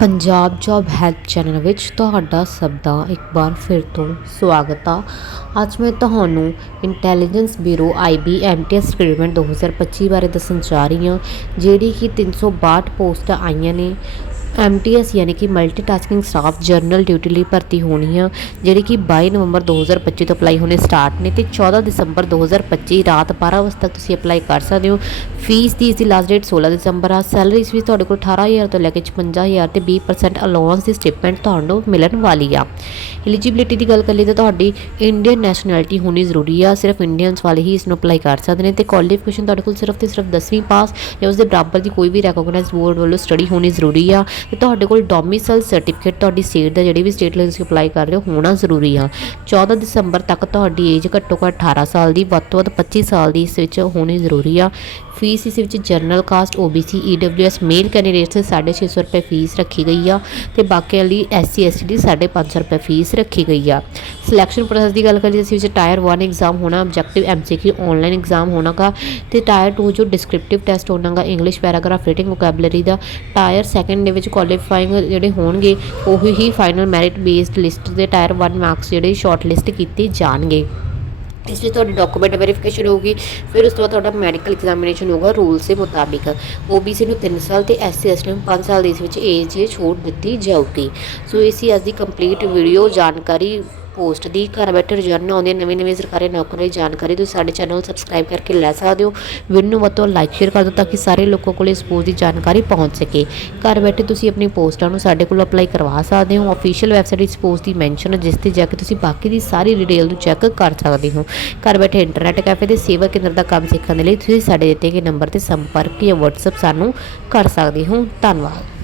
Punjab job help channel ਵਿੱਚ ਤੁਹਾਡਾ ਸਭ ਦਾ ਇੱਕ ਵਾਰ ਫਿਰ ਤੋਂ ਸਵਾਗਤ ਆ। ਅੱਜ ਮੈਂ ਤੁਹਾਨੂੰ intelligence bureau IB MTS recruitment 2025 ਬਾਰੇ ਦੱਸਣ ਜਾ ਰਹੀ ਹਾਂ, ਜਿਹੜੀ ਕਿ 362 ਪੋਸਟਾਂ ਆਈਆਂ ਨੇ। ਐਮਟੀਐਸ ਯਾਨੀ ਕਿ ਮਲਟੀਟਾਸਕਿੰਗ ਸਟਾਫ ਜਰਨਲ ਡਿਊਟੀ ਲਈ ਭਰਤੀ ਹੋਣੀ ਆ, ਜਿਹੜੀ ਕਿ 22 ਨਵੰਬਰ 2025 ਤੋਂ ਅਪਲਾਈ ਹੋਣੇ ਸਟਾਰਟ ਨੇ ਤੇ 14 ਦਸੰਬਰ 2025 ਰਾਤ 12 ਵਜੇ ਤੱਕ ਤੁਸੀਂ ਅਪਲਾਈ ਕਰ ਸਕਦੇ ਹੋ। ਫੀਸ ਦੀ ਇਸ ਦੀ ਲਾਸਟ ਡੇਟ 16 ਦਸੰਬਰ ਆ ਸੈਲਰੀ ਇਸ ਵੀ ਤੁਹਾਡੇ ਕੋਲ 18000 ਤੋਂ ਲੈ ਕੇ 55000 ਤੇ 20% ਅਲਾਉਂਸ ਦੀ ਸਟੇਟਮੈਂਟ ਤੁਹਾਨੂੰ ਮਿਲਣ ਵਾਲੀ ਆ। ਐਲੀਜੀਬਿਲਿਟੀ ਦੀ ਗੱਲ ਕਰ ਲਈ ਤਾਂ ਤੁਹਾਡੀ ਇੰਡੀਅਨ ਨੈਸ਼ਨੈਲਿਟੀ ਹੋਣੀ ਜ਼ਰੂਰੀ ਆ, ਸਿਰਫ ਇੰਡੀਅਨਸ ਵਾਲੇ ਹੀ ਇਸ ਨੂੰ ਅਪਲਾਈ ਕਰ ਸਕਦੇ ਨੇ ਤੇ ਕੁਆਲੀਫਿਕੇਸ਼ਨ ਤੁਹਾਡੇ ਕੋਲ ਸਿਰਫ ਤੇ ਸਿਰਫ 10ਵੀਂ ਪਾਸ ਜਾਂ ਉਸ ਦੇ ਬਰਾਬਰ ਦੀ ਕੋਈ ਵੀ ਰੈਕੋਗਨਾਈਜ਼ਡ ਬੋਰਡ ਵੱਲੋਂ ਸਟੱਡੀ ਹੋਣੀ ਜ਼ਰੂਰੀ ਆ। ਤੇ ਤੁਹਾਡੇ ਕੋਲ ਡੋਮਿਸਾਈਲ ਸਰਟੀਫਿਕੇਟ ਤੁਹਾਡੀ ਸਟੇਟ ਦਾ ਜਿਹੜੀ ਵੀ ਸਟੇਟ ਲਈ ਤੁਸੀਂ ਅਪਲਾਈ ਕਰ ਰਹੇ ਹੋ ਹੋਣਾ ਜ਼ਰੂਰੀ ਆ। 14 ਦਸੰਬਰ ਤੱਕ ਤੁਹਾਡੀ ਏਜ ਘੱਟੋ ਘੱਟ 18 ਸਾਲ ਦੀ, ਵੱਧ ਤੋਂ ਵੱਧ 25 ਸਾਲ ਦੀ ਇਸ ਵਿੱਚ ਹੋਣੀ ਜ਼ਰੂਰੀ ਆ। ਫੀਸ ਇਸ ਵਿੱਚ general caste OBC EWS male candidates ਦੇ 650 ਰੁਪਏ ਫੀਸ ਰੱਖੀ ਗਈ ਆ ਤੇ ਬਾਕੀਆਂ ਲਈ SC ST ਦੀ 550 ਰੁਪਏ ਫੀਸ ਰੱਖੀ ਗਈ ਆ। ਸਿਲੈਕਸ਼ਨ ਪ੍ਰੋਸੈਸ ਦੀ ਗੱਲ ਕਰੀਏ, ਅਸੀਂ ਵਿੱਚ ਟਾਇਰ 1 ਐਗਜ਼ਾਮ ਹੋਣਾ ਆਬਜੈਕਟਿਵ MCQ ਆਨਲਾਈਨ ਐਗਜ਼ਾਮ ਹੋਣਾਗਾ ਤੇ ਟਾਇਰ 2 ਜੋ ਡਿਸਕ੍ਰਿਪਟਿਵ ਟੈਸਟ ਹੋਣਾਗਾ ਇੰਗਲਿਸ਼ ਪੈਰਾਗ੍ਰਾਫ ਰੇਟਿੰਗ ਵੋਕੈਬਲਰੀ ਦਾ ਟਾਇਰ ਸੈਕੰਡ ਦੇ ਵਿੱਚ ਕੁਆਲੀਫਾਈਂਗ ਜਿਹੜੇ ਹੋਣਗੇ, ਉਹੀ ਹੀ ਫਾਈਨਲ ਮੈਰਿਟ ਬੇਸਡ ਲਿਸਟ ਦੇ ਟਾਇਰ 1 ਮਾਰਕਸ ਜਿਹੜੇ ਸ਼ਾਰਟ ਲਿਸਟ ਕੀਤੇ ਜਾਣਗੇ। ਇਸ ਵਿੱਚ ਤੁਹਾਡੀ ਡਾਕੂਮੈਂਟ ਵੈਰੀਫਿਕੇਸ਼ਨ ਹੋਊਗੀ, ਫਿਰ ਉਸ ਤੋਂ ਬਾਅਦ ਤੁਹਾਡਾ ਮੈਡੀਕਲ ਐਗਜ਼ਾਮੀਨੇਸ਼ਨ ਹੋਊਗਾ ਰੂਲਸ ਦੇ ਮੁਤਾਬਿਕ। OBC ਨੂੰ 3 ਸਾਲ ਤੇ SC ST ਨੂੰ 5 ਸਾਲ ਦੇ ਇਸ ਵਿੱਚ ਏਜ ਛੋਟ ਦਿੱਤੀ ਜਾਊਗੀ। ਸੋ ਇਸ ਸੀ ਅੱਜ ਦੀ ਕੰਪਲੀਟ ਵੀਡੀਓ ਜਾਣਕਾਰੀ ਪੋਸਟ ਦੀ ਘਰ ਬੈਠੇ ਰੋਜ਼ਾਨਾ ਆਉਂਦੀਆਂ ਨਵੀਂ ਨਵੀਂ ਸਰਕਾਰੀ ਨੌਕਰੀ ਦੀ ਜਾਣਕਾਰੀ ਤੁਸੀਂ ਸਾਡੇ ਚੈਨਲ ਨੂੰ ਸਬਸਕ੍ਰਾਈਬ ਕਰਕੇ ਲੈ ਸਕਦੇ ਹੋ। ਵੀਡੀਓ ਨੂੰ ਵੱਧ ਤੋਂ ਲਾਈਕ ਸ਼ੇਅਰ ਕਰ ਦਿਓ ਤਾਂ ਕਿ ਸਾਰੇ ਲੋਕਾਂ ਕੋਲ ਇਸ ਪੋਸਟ ਦੀ ਜਾਣਕਾਰੀ ਪਹੁੰਚ ਸਕੇ। ਘਰ ਬੈਠੇ ਤੁਸੀਂ ਆਪਣੀ ਪੋਸਟਾਂ ਨੂੰ ਸਾਡੇ ਕੋਲ ਅਪਲਾਈ ਕਰਵਾ ਸਕਦੇ ਹੋ। ਅਫੀਸ਼ੀਅਲ ਵੈਬਸਾਈਟ ਇਸ ਪੋਸਟ ਦੀ ਮੈਂਸ਼ਨ ਹੈ, ਜਿਸ ਤੇ ਜਾ ਕੇ ਤੁਸੀਂ ਬਾਕੀ ਦੀ ਸਾਰੀ ਡਿਟੇਲ ਨੂੰ ਚੈੱਕ ਕਰ ਸਕਦੇ ਹੋ। ਘਰ ਬੈਠੇ ਇੰਟਰਨੈਟ ਕੈਫੇ ਤੇ ਸੇਵਾ ਕੇਂਦਰ ਦਾ ਕੰਮ ਸਿੱਖਣ ਦੇ ਲਈ ਤੁਸੀਂ ਸਾਡੇ ਦਿੱਤੇ ਗਏ ਨੰਬਰ ਤੇ ਸੰਪਰਕ ਜਾਂ WhatsApp ਸਾਨੂੰ ਕਰ ਸਕਦੇ ਹੋ। ਧੰਨਵਾਦ।